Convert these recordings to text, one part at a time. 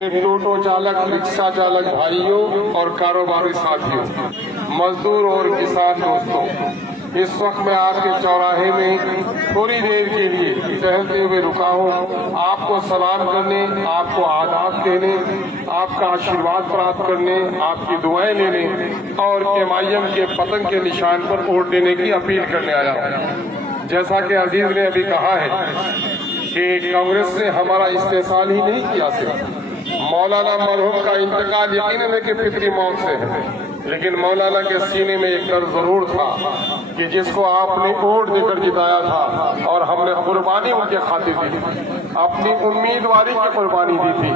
टोटो चालक, रिक्शा चालक भाइयों और कारोबारी साथियों, मजदूर और किसान दोस्तों, इस वक्त मैं आपके चौराहे में थोड़ी देर के लिए टहलते हुए रुका हूँ। आपको सलाम करने, आपको आदाब देने, आपका आशीर्वाद प्राप्त करने, आपकी दुआएं लेने और MIM के पतंग के निशान पर वोट देने की अपील करने आया हूँ। जैसा कि अजीज ने अभी कहा है कि कांग्रेस ने हमारा इस्तेसाल ही नहीं किया, सिर्फ मौलाना मरहूम का इंतकाल यकीनन है कि फितरी मौत से है, लेकिन मौलाना के सीने में एक डर जरूर था कि जिसको आपने वोट देकर जिताया था और हमने कुर्बानी उनके खातिर दी थी, अपनी उम्मीदवारी की कुर्बानी दी थी,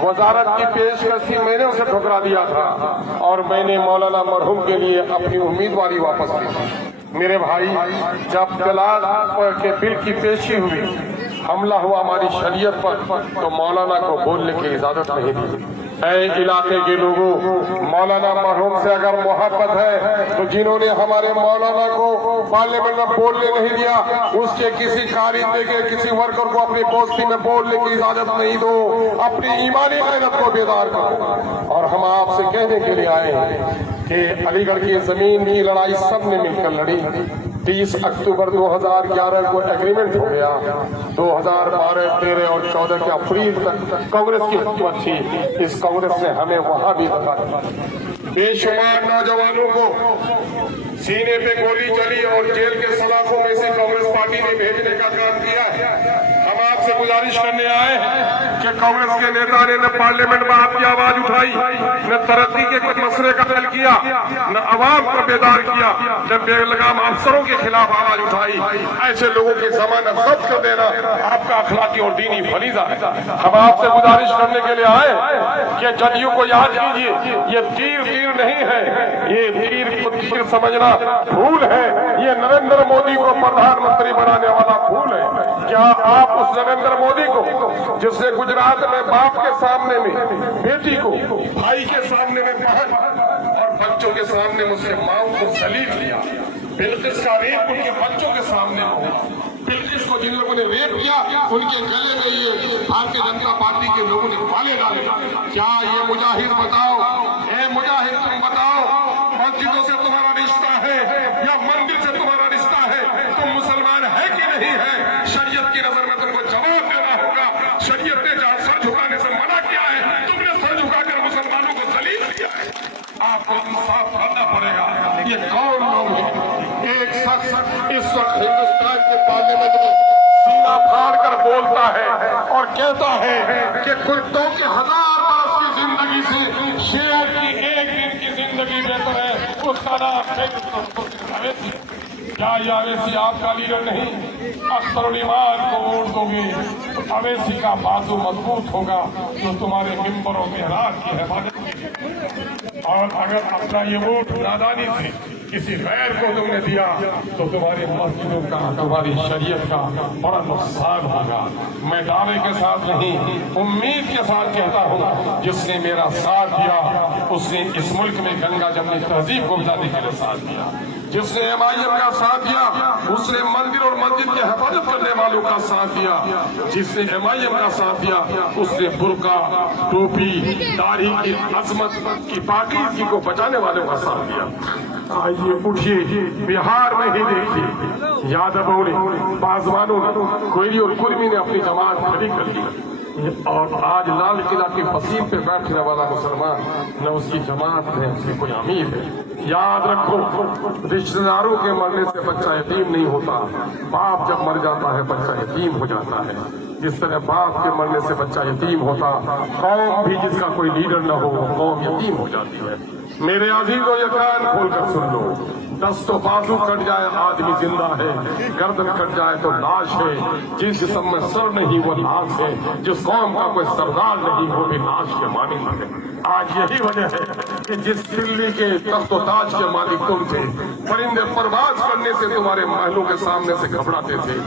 वजारत की पेशकशी मैंने उसे ठुकरा दिया था और मैंने मौलाना मरहूम के लिए अपनी उम्मीदवारी वापस ली थी। मेरे भाई, जब तलाक के बिल की पेशी हुई, हमला हुआ हमारी शरीयत पर, तो मौलाना को बोलने की इजाजत नहीं दी। ऐ इलाके के लोगों, मौलाना मरहूम से अगर मोहब्बत है तो जिन्होंने हमारे मौलाना को पार्लियामेंट में बोलने नहीं दिया, उसके किसी कारिंदे के किसी वर्कर को अपनी पोस्टी में बोलने की इजाजत नहीं दो। अपनी ईमानी मेहनत को बेदार करो। और हम आपसे कहने के लिए आए हैं कि अलीगढ़ की जमीन की लड़ाई सबने मिलकर लड़ी। 30 अक्टूबर 2011 को एग्रीमेंट हो गया। 2012, 13 और 14 के अप्रैल तक कांग्रेस की हुकूमत थी। इस कांग्रेस ने हमें वहां भी धक्का दिया। बेशुमार नौजवानों को सीने पे गोली चली और जेल के सलाखों में से कांग्रेस पार्टी ने भेजने का काम किया। हम आपसे गुजारिश करने आए हैं कि कांग्रेस के नेता ने न पार्लियामेंट में आपकी आवाज उठाई, न तरक्की के कुछ मसले का हल किया, न अवाम को बेदार किया, न बेलगाम अफसरों के खिलाफ आवाज उठाई। ऐसे लोगों की जमानत जब्त कर देना आपका अखलाकी और दीनी फरीजा है। हम आपसे गुजारिश करने के लिए आए कि जदयू को याद कीजिए, ये तीर नहीं है, ये तीर को तीर समझना भूल है। ये नरेंद्र मोदी को प्रधानमंत्री बनाने वाला भूल है। क्या आप उस नरेंद्र मोदी को, जिसने गुजरात में बाप के सामने में बेटी को, भाई के सामने में बहन और बच्चों के सामने मुझसे माँ को सलीट लिया, बिल्किस का रेप उनके बच्चों के सामने हुआ, बिल्किस को जिन लोगों ने रेप किया उनके गले में ये भारतीय जनता पार्टी के लोगों ने माले डाले। क्या ये मुजाहिद बताओ, मुजाहिद तुम बताओ, मस्जिदों से तुम्हारा रिश्ता है या मंदिर से तुम्हारा रिश्ता है? तुम मुसलमान है कि नहीं है? शरीयत की नजर में तुमको जवाब देना होगा। शरीयत ने जहाँ सर झुकाने से मना किया है, तुमने सर झुकाकर मुसलमानों को जलील किया है। आपको इंसाफ करना पड़ेगा। ये कौन लोग हैं? एक शख्स इस वक्त हिंदुस्तान के पार्लियामेंट में सीना फाड़ कर बोलता है और कहता है कि कुत्तों के 1000 बरस की जिंदगी से शेर की एक दिन की जिंदगी बेहतर है। उसका नाम अवेसी। क्या ये अवेसी आपका लीडर नहीं? अख्तरुल ईमान को वोट दोगे तो अवेसी का बाजू मजबूत होगा जो तुम्हारे मिंबरों में रात की हिफाजत की। और अगर अपना ये वोट नादानी से किसी गैर को तुमने दिया तो तुम्हारी मस्जिदों का, तुम्हारी शरीयत का बड़ा नुकसान होगा। मैं दावे के साथ नहीं, उम्मीद के साथ कहता हूँ, जिसने मेरा साथ दिया उसने इस मुल्क में गंगा जमनी तहजीब को बचाने के लिए साथ दिया। जिसने MIM का साथ दिया उसने मंदिर और मस्जिद की हिफाजत करने वालों का साथ दिया। जिसने MIM का साथ दिया उसने बुर्का, टोपी, दाढ़ी की अजमत की पाकीज़गी को बचाने वालों का साथ दिया। आइए उठिए, बिहार में ही देखिए, यादवों ने, बाजवानों ने, कोयली और कुर्मी ने अपनी जमात खड़ी कर दी और आज लाल किला की फसील पे बैठने वाला मुसलमान न उसकी जमात है, उसकी कोई अमीर है। याद रखो, रिश्तेदारों के मरने से बच्चा यतीम नहीं होता, बाप जब मर जाता है बच्चा यतीम हो जाता है। जिस तरह बाप के मरने से बच्चा यतीम होता, कौम भी जिसका कोई लीडर न हो वो कौम यतीम हो जाती है। मेरे अजीजों, ये कान खोलकर सुन लो, दस्तों बाजू कट जाए आदमी जिंदा है, गर्दन कट जाए तो लाश है। जिस जिस्म में सर नहीं वो लाश है, जिस कौम का कोई सरदार नहीं वो भी लाश के मालिक है। आज यही वजह है कि जिस दिल्ली के तख्तो ताज के मालिक तुम थे, परिंदे परवाज करने से तुम्हारे महलों के सामने से घबराते थे,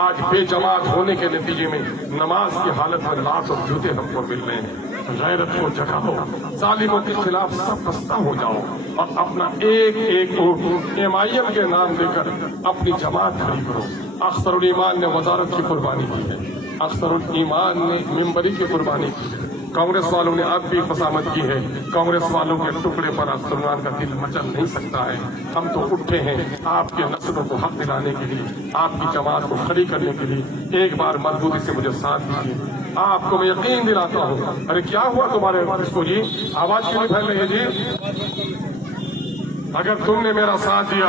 आज बेजमात होने के नतीजे में नमाज की हालत में लाश और जूते हमको मिल रहे हैं। गैरत को जगाओ, जालिमों के खिलाफ सब खस्ता हो जाओ और अपना एक एक वोट MIM के नाम देकर अपनी जमात खड़ी करो। अख्तरुल ईमान ने वजारत की कुर्बानी की है, अख्तरुल ईमान ने मिंबरी की कुर्बानी की है, कांग्रेस वालों ने अब भी फसामत की है। कांग्रेस वालों के टुकड़े पर मुसलमान का दिल मचल नहीं सकता है। हम तो उठे हैं आपके नस्लों को हक दिलाने के लिए, आपकी जमात को खड़ी करने के लिए। एक बार मजबूती से मुझे साथ दीजिए। आपको मैं यकीन दिलाता हूँ। अरे क्या हुआ तुम्हारे इसको जी, आवाज क्यों नहीं फैल रही है जी? अगर तुमने मेरा साथ दिया,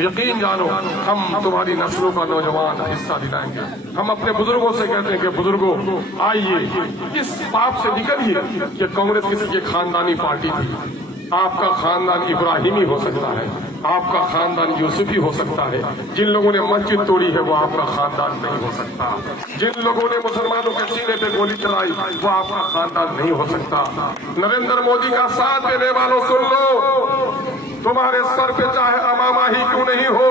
यकीन जानो हम तुम्हारी नस्लों का नौजवान हिस्सा दिलाएंगे। हम अपने बुजुर्गों से कहते हैं कि बुजुर्गों आइए, इस पाप से निकलिए कि कांग्रेस किसी की खानदानी पार्टी थी। आपका खानदान इब्राहिमी हो सकता है, आपका खानदान यूसुफी हो सकता है। जिन लोगों ने मस्जिद तोड़ी है वो आपका खानदान नहीं हो सकता। जिन लोगों ने मुसलमानों के सीने पे गोली चलाई वो आपका खानदान नहीं हो सकता। नरेंद्र मोदी का साथ देने वालों सुन लो, तुम्हारे सर पे चाहे अमामा ही क्यों नहीं हो,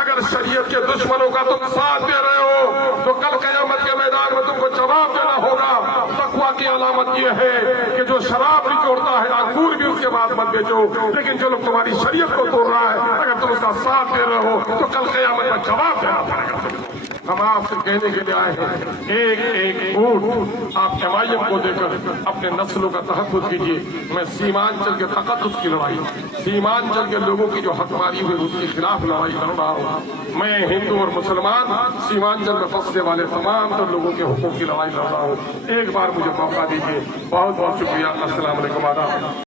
अगर शरीयत के दुश्मनों का तुम साथ दे रहे हो तो कल क़यामत के मैदान में तुमको जवाब देना होगा। तकवा की अलामत यह है कि जो शराब निचोड़ता है अंगूर भी उसके बाद मत बेचो, लेकिन जो लोग तुम्हारी शरीयत को तोड़ रहा है अगर तुम उसका साथ दे रहे हो तो कल क़यामत में जवाब देना पड़ेगा। हम आपसे कहने के लिए आए हैं, एक एक वोट आप एमआईएम को देकर अपने नस्लों का तहफ़्फ़ुज़ कीजिए। मैं सीमांचल के तक़द्दुस की लड़ाई, सीमांचल के लोगों की जो हकमारी हुई उसके खिलाफ लड़ाई लड़ रहा हूँ। मैं हिंदू और मुसलमान सीमांचल में फंसने वाले तमाम तर लोगों के हुकूक की लड़ाई लड़ रहा हूँ। एक बार मुझे मौका दीजिए। बहुत बहुत शुक्रिया। अस्सलाम वालेकुम।